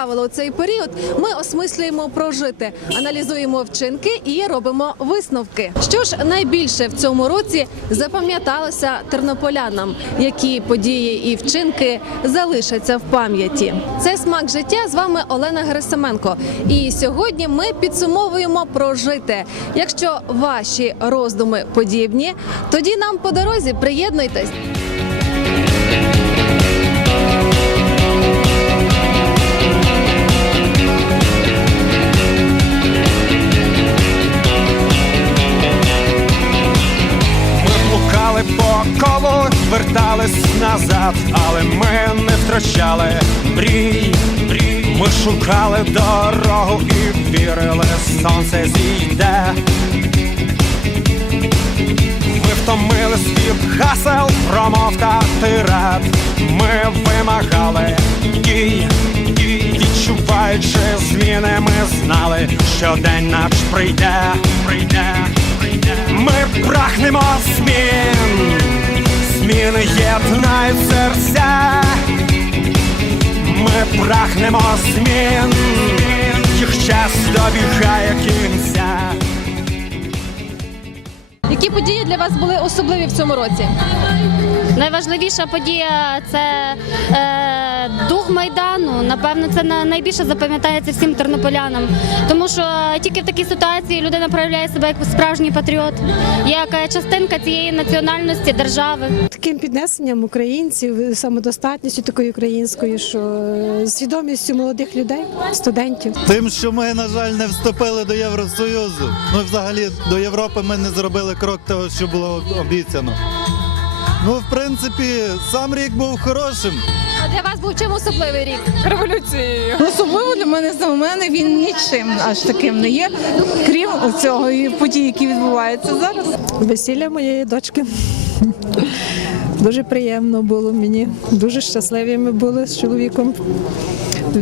правило, у цей період ми осмислюємо прожити, аналізуємо вчинки і робимо висновки. Що ж найбільше в цьому році запам'яталося тернополянам, які події і вчинки залишаться в пам'яті. Це смак життя. З вами Олена Герасименко. І сьогодні ми підсумовуємо прожити. Якщо ваші роздуми подібні, тоді нам по дорозі приєднуйтесь. Блукали по колу, вертались назад, але ми не втрачали мрій. мрій. Ми шукали дорогу і вірили, сонце зійде. Ми втомились від гасел, промов та тират. Ми вимагали дій, дій, відчуваючи зміни, ми знали, що день наш прийде, прийде. Ми прагнемо змін, зміни єднають серця. Ми прагнемо змін, їх час добігає кінця. Які події для вас були особливі в цьому році? Найважливіша подія це е, дух майдану. Напевно, це на- найбільше запам'ятається всім тернополянам, тому що тільки в такій ситуації людина проявляє себе як справжній патріот, як е, частинка цієї національності держави. таким піднесенням українців, самодостатністю такою українською, що е, свідомістю молодих людей, студентів. Тим, що ми, на жаль, не вступили до Євросоюзу. Ну, взагалі, до Європи ми не зробили крок того, що було обіцяно. Ну, в принципі, сам рік був хорошим. А для вас був чим особливий рік? революцією. Особливо для мене за мене він нічим аж таким не є, крім цього і подій, які відбуваються зараз. Весілля моєї дочки. Дуже приємно було мені. Дуже щасливі ми були з чоловіком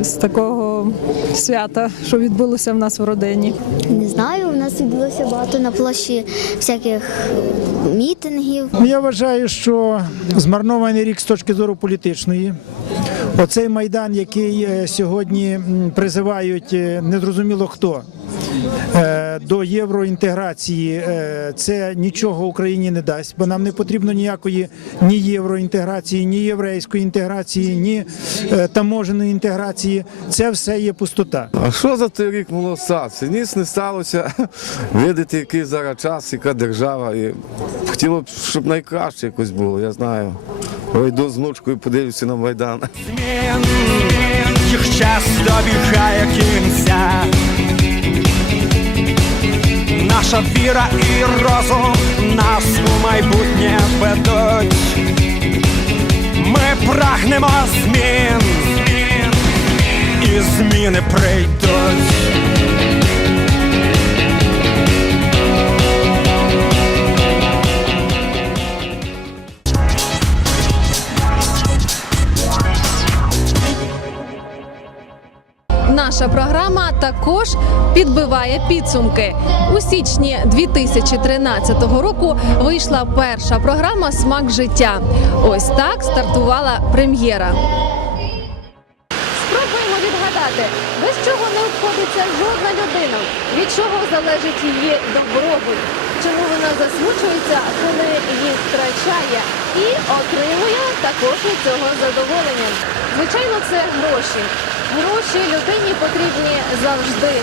з такого свята, що відбулося в нас в родині. Не знаю, нас відбулося багато на площі всяких мітингів. Я вважаю, що змарнований рік з точки зору політичної. Оцей майдан, який е, сьогодні призивають е, незрозуміло хто до євроінтеграції, е, це нічого Україні не дасть, бо нам не потрібно ніякої ні євроінтеграції, ні єврейської інтеграції, ні е, таможеної інтеграції. Це все є пустота. А що за той рік могло статися? Ніц не сталося. Видите, який зараз час, яка держава. І хотіло б, щоб найкраще якось було, я знаю. Вийду з внучкою, подивлюся на Майдан. їх час добігає кінця. Наша віра і розум нас у майбутнє ведуть. Ми прагнемо змін, і зміни прийдуть. Наша програма також підбиває підсумки. У січні 2013 року вийшла перша програма Смак життя. Ось так стартувала прем'єра. Спробуємо відгадати, без чого не обходиться жодна людина, від чого залежить її добробут, чому вона засмучується, коли їх втрачає, і отримує також від цього задоволення. Звичайно, це гроші. Гроші людині потрібні завжди.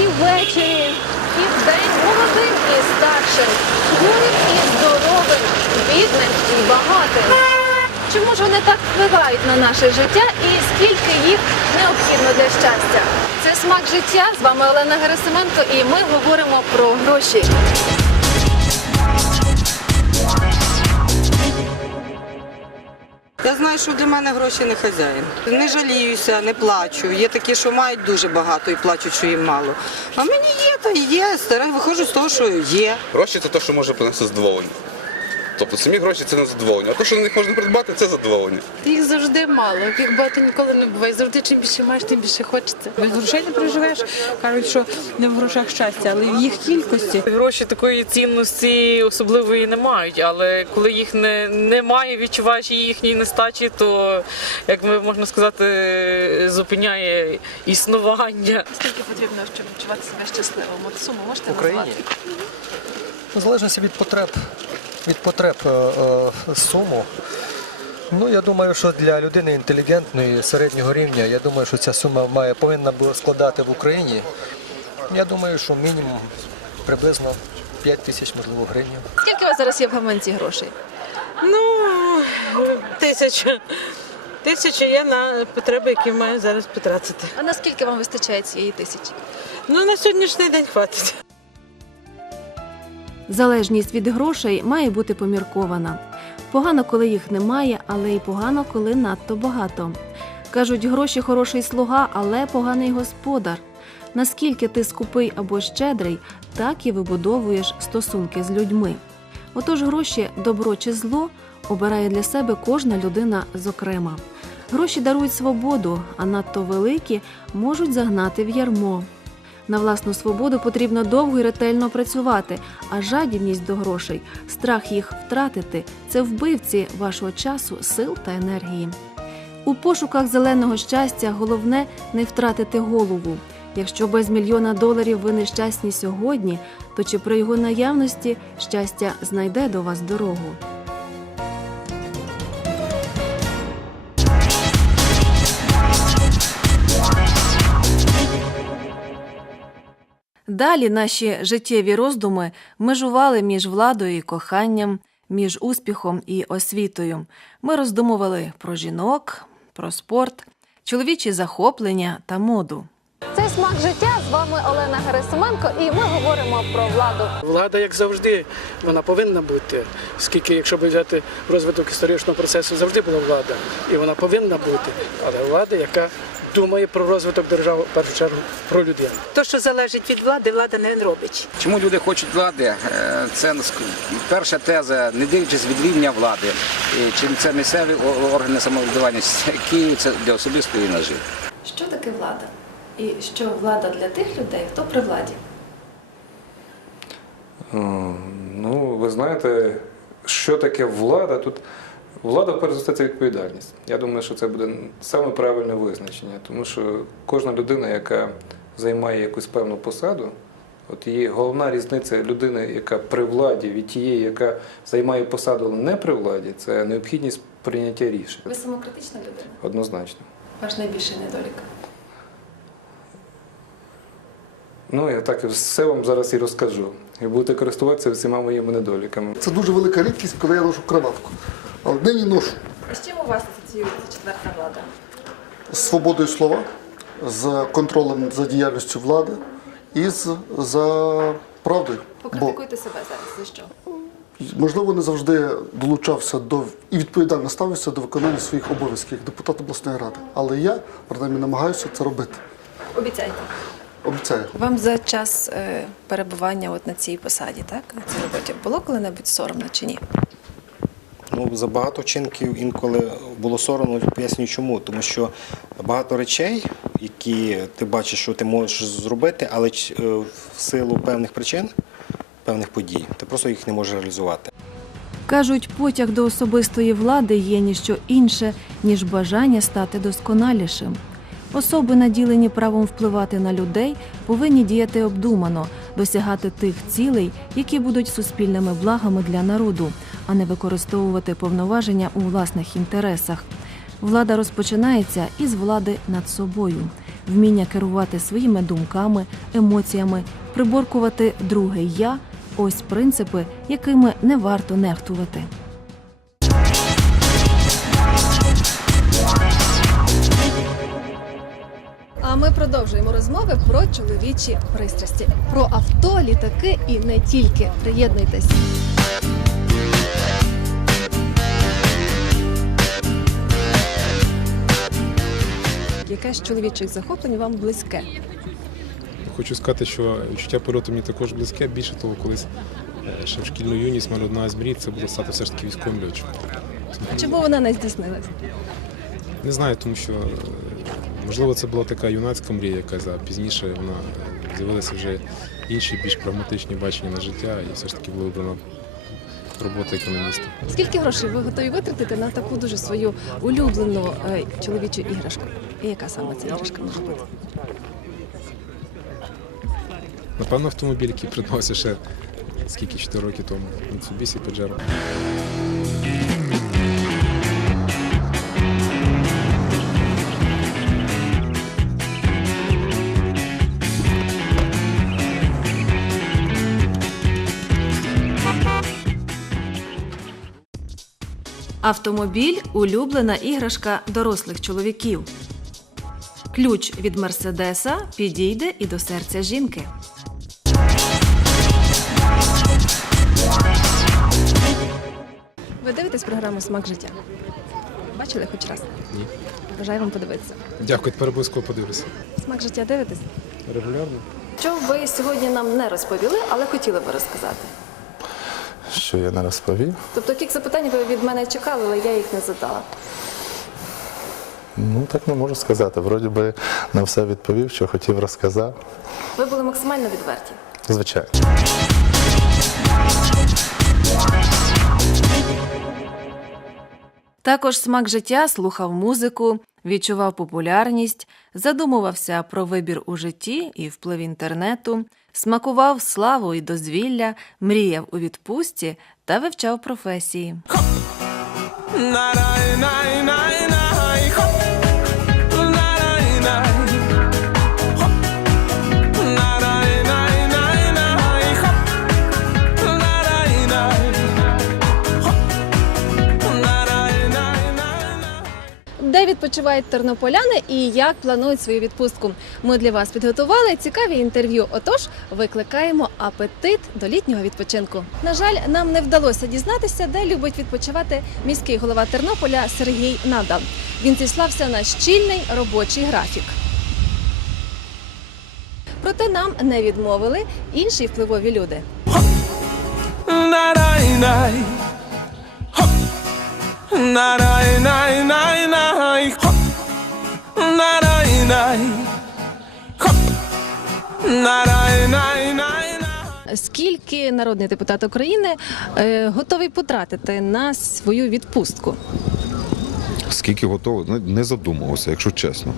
І ввечері, і вдень молодим і старшим, хворим і здоровим, бідним і багатим. Чому ж вони так впливають на наше життя і скільки їх необхідно для щастя? Це смак життя. З вами Олена Герасименко, і ми говоримо про гроші. Я знаю, що для мене гроші не хазяїн. Не жаліюся, не плачу. Є такі, що мають дуже багато і плачуть, що їм мало. А мені є, та є. Старе виходжу з того, що є. Гроші це те, що може принести задоволення. Тобто самі гроші це не задоволення. А те, що на них можна придбати, це задоволення. Їх завжди мало, їх багато ніколи не буває. Завжди чим більше маєш, тим більше хочеться. Без грошей не проживеш. Кажуть, що не в грошах щастя, але в їх кількості. Гроші такої цінності особливої не мають, але коли їх не, немає, відчуваєш їхньої нестачі, то як ми можна сказати, зупиняє існування. Скільки потрібно, щоб відчувати себе щасливим? От суму можете Україні? В залежності від потреб, від потреб е, е, суму. Ну, я думаю, що для людини інтелігентної середнього рівня, я думаю, що ця сума має, повинна була складати в Україні. Я думаю, що мінімум приблизно 5 тисяч, можливо, гривень. Скільки у вас зараз є в гаманці грошей? Ну, тисяча. Тисяча є на потреби, які маю зараз потратити. А наскільки вам вистачає цієї тисячі? Ну, на сьогоднішній день хватить. Залежність від грошей має бути поміркована. Погано, коли їх немає, але й погано, коли надто багато. Кажуть, гроші хороший слуга, але поганий господар. Наскільки ти скупий або щедрий, так і вибудовуєш стосунки з людьми. Отож, гроші, добро чи зло обирає для себе кожна людина зокрема. Гроші дарують свободу, а надто великі можуть загнати в ярмо. На власну свободу потрібно довго і ретельно працювати, а жадібність до грошей, страх їх втратити це вбивці вашого часу, сил та енергії. У пошуках зеленого щастя головне не втратити голову. Якщо без мільйона доларів ви нещасні сьогодні, то чи при його наявності щастя знайде до вас дорогу? Далі наші життєві роздуми межували між владою і коханням, між успіхом і освітою. Ми роздумували про жінок, про спорт, чоловічі захоплення та моду. Це смак життя. З вами Олена Герасименко, і ми говоримо про владу. Влада, як завжди, вона повинна бути, оскільки, якщо б взяти розвиток історичного процесу, завжди була влада, і вона повинна бути, але влада, яка думає про розвиток держави, в першу чергу про людину. То, що залежить від влади, влада не робить. Чому люди хочуть влади? Е, Це перша теза, не дивлячись від рівня влади, І чи це місцеві органи самоврядування, Київ, це для особистої наживи. Що таке влада? І що влада для тих людей, хто при владі? Ну, ви знаєте, що таке влада? Тут влада, перш за все, це відповідальність. Я думаю, що це буде саме правильне визначення, тому що кожна людина, яка займає якусь певну посаду, от її головна різниця людини, яка при владі, від тієї, яка займає посаду але не при владі, це необхідність прийняття рішень. Ви самокритична людина? Однозначно. Ваш найбільший недолік. Ну, я так і все вам зараз і розкажу. І будете користуватися всіма моїми недоліками. Це дуже велика рідкість, коли я ношу краватку. Але нині ношу А з чим у вас асоціюється четверта влада? з свободою слова, з контролем за діяльністю влади і з, за правдою. Бо, Покритикуйте себе зараз. За що? можливо, не завжди долучався до і відповідально ставився до виконання своїх обов'язків як депутат обласної ради. Але я, принаймні, намагаюся це робити. Обіцяйте. Обіцяю. Вам за час е, перебування от на цій посаді, так? На цій роботі було коли-небудь соромно чи ні? Ну, за багато вчинків інколи було соромно, пояснюю чому. Тому що багато речей, які ти бачиш, що ти можеш зробити, але е, в силу певних причин, певних подій, ти просто їх не можеш реалізувати. Кажуть, потяг до особистої влади є ніщо інше, ніж бажання стати досконалішим. Особи, наділені правом впливати на людей, повинні діяти обдумано, досягати тих цілей, які будуть суспільними благами для народу, а не використовувати повноваження у власних інтересах. Влада розпочинається із влади над собою, вміння керувати своїми думками, емоціями, приборкувати друге я ось принципи, якими не варто нехтувати. А ми продовжуємо розмови про чоловічі пристрасті, про авто, літаки і не тільки. Приєднуйтесь. Яке з чоловічих захоплень вам близьке? Хочу сказати, що відчуття польоту мені також близьке. Більше того, колись е, ще в шкільну юність, мене одна з мрій це було стати все ж таки військовим льотчиком. А чому вона не здійснилась? Не знаю, тому що е, можливо це була така юнацька мрія, яка за пізніше вона з'явилися вже інші, більш прагматичні бачення на життя, і все ж таки була обрана робота економіста. Скільки грошей ви готові витратити на таку дуже свою улюблену е, чоловічу іграшку? І яка саме ця іграшка може бути? Напевно, автомобіль, який придбався ще скільки 4 роки тому. Mitsubishi Pajero. Автомобіль улюблена іграшка дорослих чоловіків. Ключ від Мерседеса підійде і до серця жінки. Ви дивитесь програму Смак життя? Бачили хоч раз? Ні. Бажаю вам подивитися. Дякую, тепер обов'язково подивлюся. Смак життя дивитесь? Регулярно. Що ви сьогодні нам не розповіли, але хотіли би розказати? Що я не розповів? Тобто, яких запитань ви від мене чекали, але я їх не задала. Ну так не можу сказати. Вроді би на все відповів, що хотів розказав. Ви були максимально відверті. Звичайно. Також смак життя слухав музику, відчував популярність, задумувався про вибір у житті і вплив інтернету, смакував славу і дозвілля, мріяв у відпустці та вивчав професії. Де відпочивають тернополяни і як планують свою відпустку? Ми для вас підготували цікаві інтерв'ю. Отож, викликаємо апетит до літнього відпочинку. На жаль, нам не вдалося дізнатися, де любить відпочивати міський голова Тернополя Сергій Нада. Він зіслався на щільний робочий графік. Проте нам не відмовили інші впливові люди. Скільки народний депутат України е, готовий потратити на свою відпустку? Скільки готово, не- не задумувався, якщо чесно.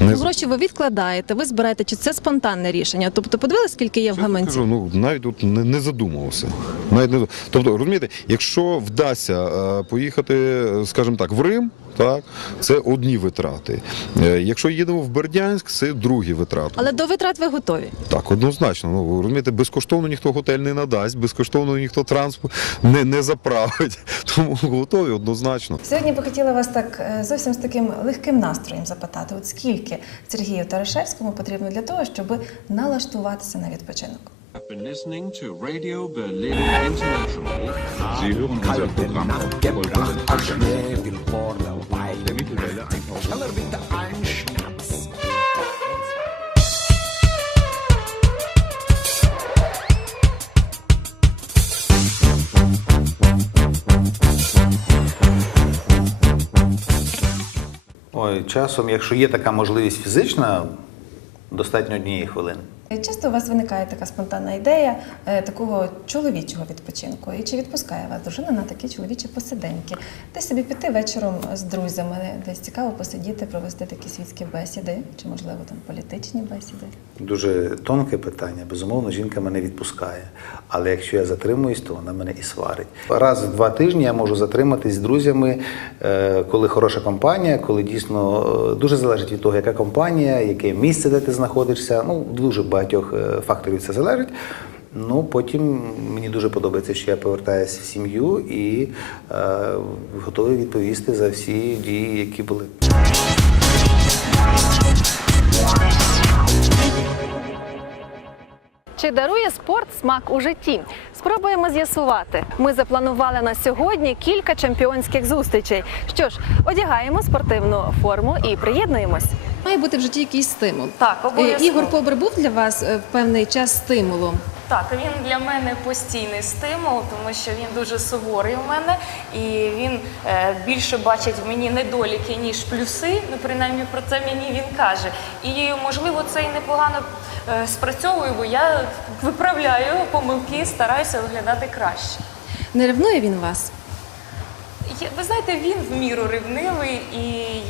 Не Гроші ви відкладаєте, ви збираєте, чи це спонтанне рішення? Тобто, подивилися, скільки є в гаманці? кажу, ну навіть тут не, не задумувався. Навіть не тобто, розумієте, якщо вдасться е, поїхати, скажімо так, в Рим, так це одні витрати. Е, Якщо їдемо в Бердянськ, це другі витрати. Але до витрат ви готові. Так, однозначно. Ну розумієте, безкоштовно ніхто готель не надасть, безкоштовно ніхто транспорт не, не заправить. Тому готові однозначно. Сьогодні би хотіла вас так е, зовсім з таким легким настроєм запитати: от скільки Сергію Тарешевському потрібно для того, щоб налаштуватися на відпочинок? Been listening to Radio Berlin International. Sie hören unser Programm auf der Mittelwelle 1000. Ой, часом, якщо є така можливість фізична, достатньо однієї хвилини. Часто у вас виникає така спонтанна ідея е, такого чоловічого відпочинку. І чи відпускає вас дружина на такі чоловічі посиденьки? Десь собі піти вечором з друзями, десь цікаво посидіти, провести такі світські бесіди, чи можливо там політичні бесіди? Дуже тонке питання. Безумовно, жінка мене відпускає. Але якщо я затримуюсь, то вона мене і сварить. Раз в два тижні я можу затриматись з друзями, е, коли хороша компанія, коли дійсно е, дуже залежить від того, яка компанія, яке місце, де ти знаходишся. Ну, дуже багатьох е, факторів це залежить. Ну, потім мені дуже подобається, що я повертаюся в сім'ю і е, готовий відповісти за всі дії, які були. Чи дарує спорт смак у житті? Спробуємо з'ясувати. Ми запланували на сьогодні кілька чемпіонських зустрічей. Що ж, одягаємо спортивну форму і приєднуємось. Має бути в житті якийсь стимул. Так, обов'язково. Ігор Побр був для вас е, в певний час стимулом. Так, він для мене постійний стимул, тому що він дуже суворий у мене, і він е, більше бачить в мені недоліки, ніж плюси. Ну, принаймні про це мені він каже. І можливо це і непогано е, спрацьовує, бо я виправляю помилки, стараюся виглядати краще. Не ревнує він вас? Я- Ви знаєте, він в міру ревнивий, і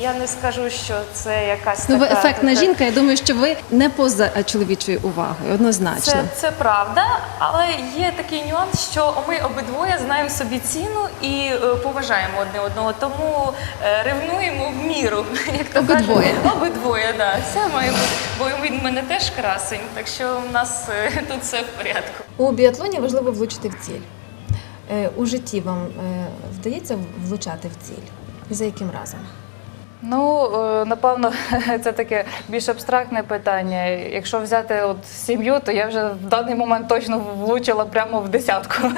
я не скажу, що це якась Ну, ви ефектна така- жінка. Я думаю, що ви не поза е, чоловічою увагою, однозначно. Це, це правда, але є такий нюанс, що ми обидвоє знаємо собі ціну і е, поважаємо одне одного, тому е, ревнуємо в міру. Як то Обидвоє. кажуть. Обидвоє, да. Це має бути, бо він в мене теж красень, так що в нас тут все в порядку. У біатлоні важливо влучити в ціль. Е, У житті вам е, вдається влучати в ціль? І за яким разом? Ну, е, напевно, це таке більш абстрактне питання. Якщо взяти от сім'ю, то я вже в даний момент точно влучила прямо в десятку.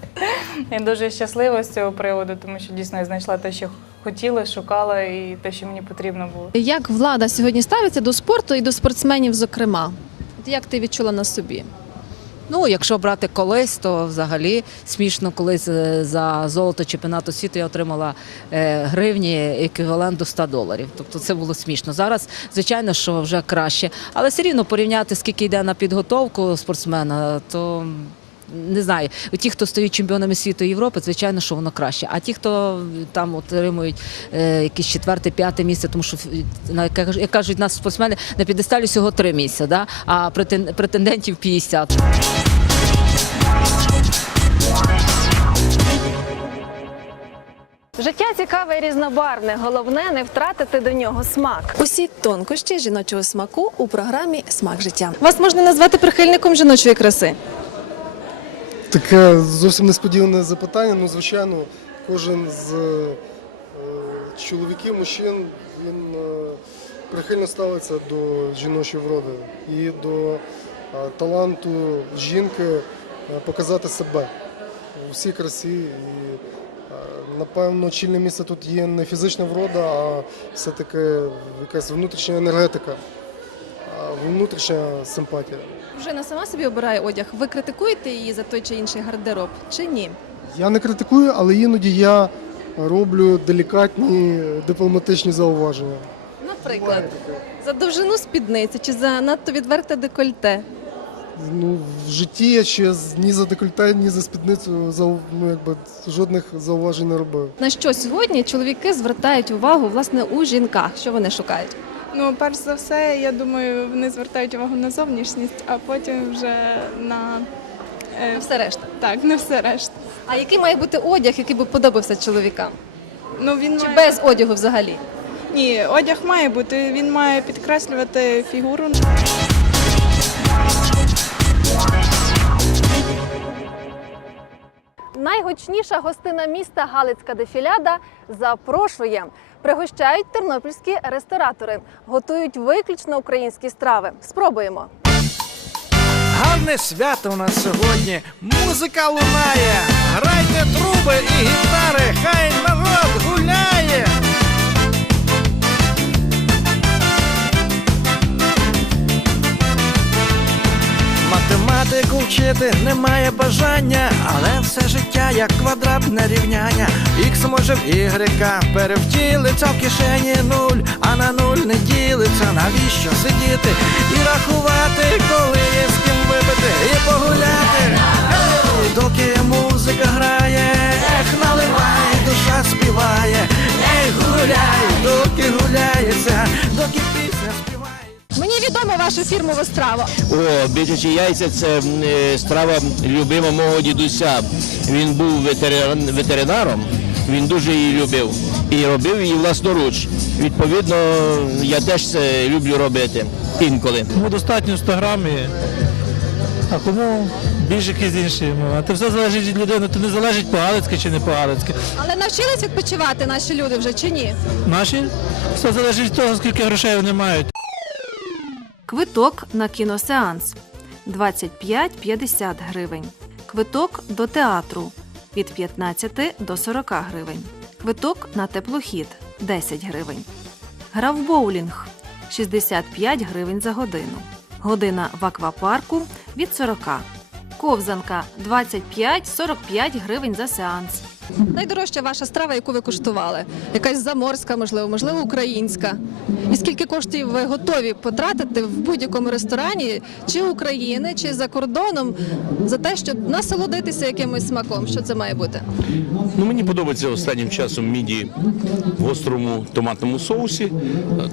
Я дуже щаслива з цього приводу, тому що дійсно я знайшла те, що хотіла, шукала, і те, що мені потрібно було. Як влада сьогодні ставиться до спорту і до спортсменів, зокрема? От Як ти відчула на собі? Ну, якщо брати колись, то взагалі смішно, колись е, за золото чемпіонату світу я отримала е, гривні еквівалент до 100 доларів. Тобто це було смішно. Зараз, звичайно, що вже краще. Але все рівно порівняти, скільки йде на підготовку спортсмена, то не знаю. Ті, хто стають чемпіонами світу і Європи, звичайно, що воно краще. А ті, хто там отримують е, якісь четверте, п'яте місце, тому що на як кажуть- нас спортсмени на підесталі всього три місця, да? а претендентів 50. Життя цікаве і різнобарвне. Головне не втратити до нього смак. Усі тонкощі жіночого смаку у програмі Смак життя. Вас можна назвати прихильником жіночої краси. Таке зовсім несподіване запитання. Ну, звичайно, кожен з е, чоловіків, мужчин, він е, прихильно ставиться до жіночої вроди і до е, таланту жінки е, показати себе у всій красі. І, е, напевно, чільне місце тут є не фізична врода, а все-таки якась внутрішня енергетика, а внутрішня симпатія. Дружина сама собі обирає одяг. Ви критикуєте її за той чи інший гардероб чи ні? Я не критикую, але іноді я роблю делікатні дипломатичні зауваження. Наприклад, за довжину спідниці чи за надто відверте декольте. Ну, в житті я ще ні за декольте, ні за спідницю зау- ну, якби, жодних зауважень не робив. На що сьогодні чоловіки звертають увагу власне у жінках? Що вони шукають? Ну, перш за все, я думаю, вони звертають увагу на зовнішність, а потім вже на е, все решта. Так, на все решта. А який має бути одяг, який би подобався чоловікам? Ну він Чи має... без одягу взагалі? Ні, одяг має бути. Він має підкреслювати фігуру. Найгучніша гостина міста Галицька дефіляда запрошує. Пригощають тернопільські ресторатори, готують виключно українські страви. Спробуємо. Гарне свято у нас сьогодні. Музика лунає. Грайте труби і гітари, хай народ гуляє. Математику вчити немає бажання, але все життя як квадратне рівняння. Х може в ігрека перевтілиться в кишені нуль, а на нуль не ділиться. Навіщо сидіти і рахувати, коли є з ким випити і погуляти? Доки музика грає, ех, наливай, душа співає, ей, гуляй, доки гуляється, доки відомо вашу фірмову страву. О, бичачі яйця це е, страва любима мого дідуся. Він був ветерин- ветеринаром, він дуже її любив і робив її власноруч. Відповідно, я теж це люблю робити інколи. Кому достатньо 100 грамів, а кому більше якісь інші. А це все залежить від людини, то не залежить по-галицьки чи не по-галицьки. Але навчились відпочивати наші люди вже чи ні? Наші все залежить від того, скільки грошей вони мають. Квиток на кіносеанс 25-50 гривень. Квиток до театру від 15 до 40 гривень. Квиток на теплохід 10 гривень. Гра в боулінг 65 гривень за годину. Година в аквапарку від 40. ковзанка 25-45 гривень за сеанс. Найдорожча ваша страва, яку ви куштували? Якась заморська, можливо, можливо, українська. І скільки коштів ви готові потратити в будь-якому ресторані, чи України, чи за кордоном, за те, щоб насолодитися якимось смаком? Що це має бути? Ну, мені подобається останнім часом міді в гострому томатному соусі.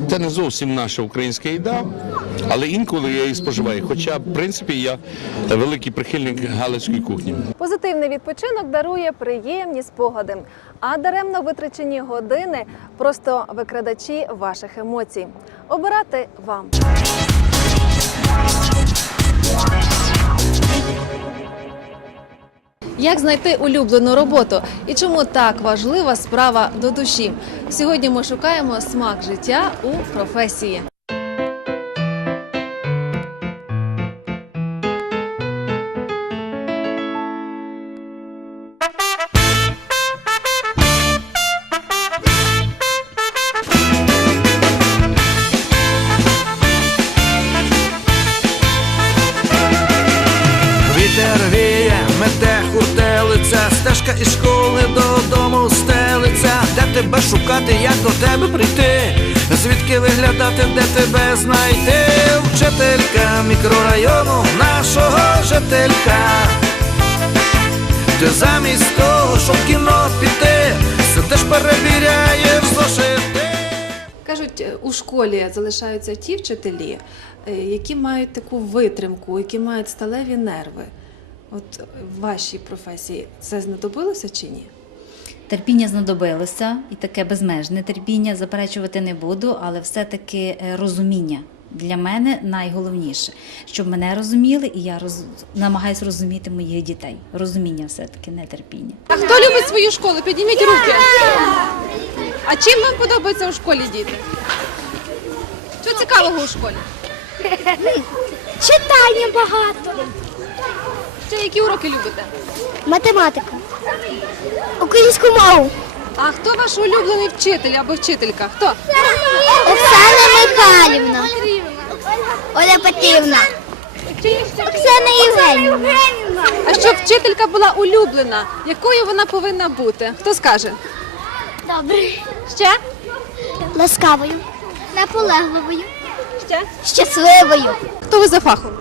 Це не зовсім наша українська їда, але інколи я її споживаю. Хоча, в принципі, я великий прихильник галицької кухні. Позитивний відпочинок дарує приємні спогади, а даремно витрачені години просто викрадачі ваших емоцій. Обирати вам. Як знайти улюблену роботу і чому так важлива справа до душі? Сьогодні ми шукаємо смак життя у професії. Тебе шукати, як до тебе прийти, звідки виглядати, де тебе знайти, вчителька мікрорайону нашого жителька. Ти замість того, щоб кіно піти, сидиш перевіряєш зошити. Кажуть, е, у школі залишаються ті вчителі, е, які мають таку витримку, які мають сталеві нерви. От в вашій професії це знадобилося чи ні? Терпіння знадобилося, і таке безмежне терпіння заперечувати не буду, але все-таки е, розуміння для мене найголовніше, щоб мене розуміли, і я роз... намагаюся розуміти моїх дітей. Розуміння все-таки, не терпіння. А хто любить свою школу? Підніміть руки. А чим вам подобається у школі діти? Що цікавого у школі? Читання багато. Ще які уроки любите? Математика. Українську мову. А хто ваш улюблений вчитель або вчителька? Хто? Оксана Михайлівна. Оля Петрівна. Оксана Євгенівна. А щоб вчителька була улюблена, якою вона повинна бути? Хто скаже? Добре. Ще? Ласкавою. Наполегливою. Ще? Щасливою. Хто ви за фахом?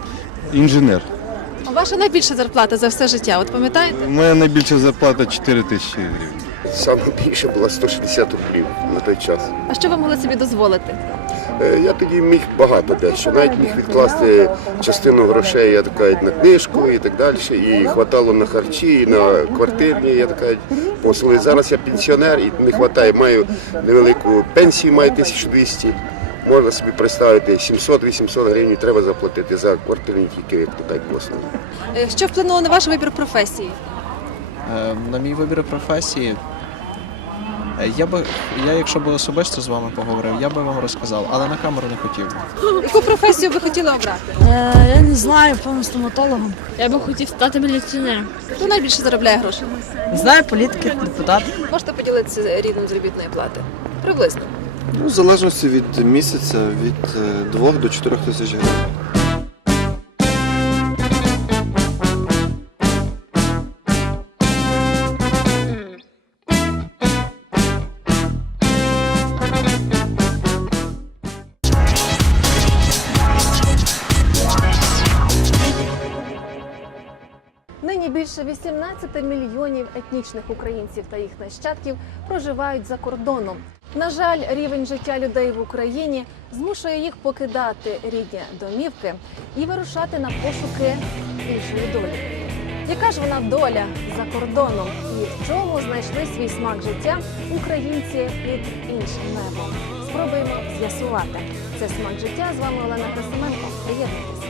Інженер. Ваша найбільша зарплата за все життя, от пам'ятаєте? У мене найбільша зарплата 4 тисячі гривень. Саме більше була 160 рублів на той час. А що ви могли собі дозволити? Е, Я тоді міг багато дещо. Навіть міг відкласти частину грошей, я така на книжку і так далі. І хватало на харчі, і на квартирні, я така послуги. Зараз я пенсіонер і не вистачає. Маю невелику пенсію, маю 1200. Можна собі представити, 700-800 гривень треба заплатити за квартирні тільки як то так послуги. Е, Що вплинуло на ваш вибір професії? Е, На мій вибір професії. е, Я би, я, якщо б особисто з вами поговорив, я би вам розказав, але на камеру не хотів. Яку професію ви хотіли обрати? я не знаю, певно, стоматологом. Я би хотів стати міліціонером. Хто найбільше заробляє грошей? Знаю, політики, депутат. Можете поділитися рівнем заробітної плати? Приблизно. Ну, в залежності від місяця, від 2 до 4 тисяч гривень. Нині більше 18 мільйонів етнічних українців та їх нащадків проживають за кордоном. На жаль, рівень життя людей в Україні змушує їх покидати рідні домівки і вирушати на пошуки іншої долі. Яка ж вона доля за кордоном і в чому знайшли свій смак життя українці під іншим небом? Спробуємо з'ясувати. Це смак життя з вами Олена Красименко. Приєднуйтесь.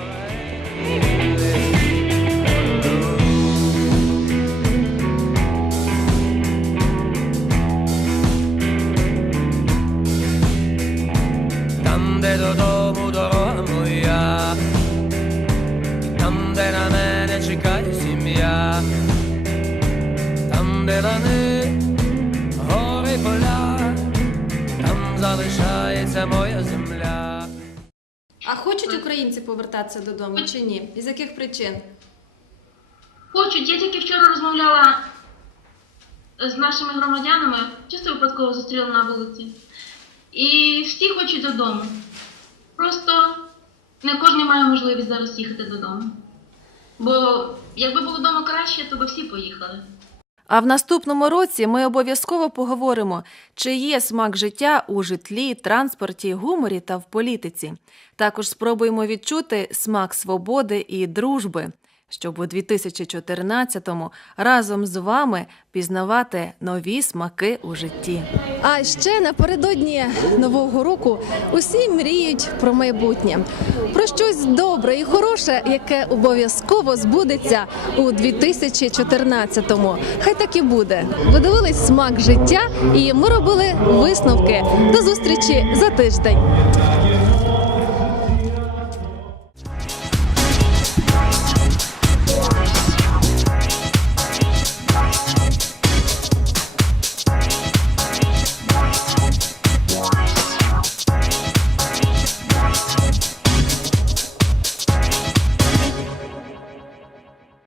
Там, додому дорога моя, там, де на мене чекає сім'я, там, де лани, гори поля, там залишається моя земля. А хочуть українці повертатися додому чи ні? Із яких причин? хочуть. Я тільки вчора розмовляла з нашими громадянами, чисто випадково зустріла на вулиці. І всі хочуть додому. Просто не кожен має можливість зараз їхати додому. Бо якби було вдома краще, то би всі поїхали. А в наступному році ми обов'язково поговоримо, чи є смак життя у житлі, транспорті, гуморі та в політиці. Також спробуємо відчути смак свободи і дружби, щоб у 2014-му разом з вами пізнавати нові смаки у житті. А ще напередодні нового року усі мріють про майбутнє, про щось добре і хороше, яке обов'язково збудеться у 2014-му. Хай так і буде. Ви дивились смак життя, і ми робили висновки. До зустрічі за тиждень.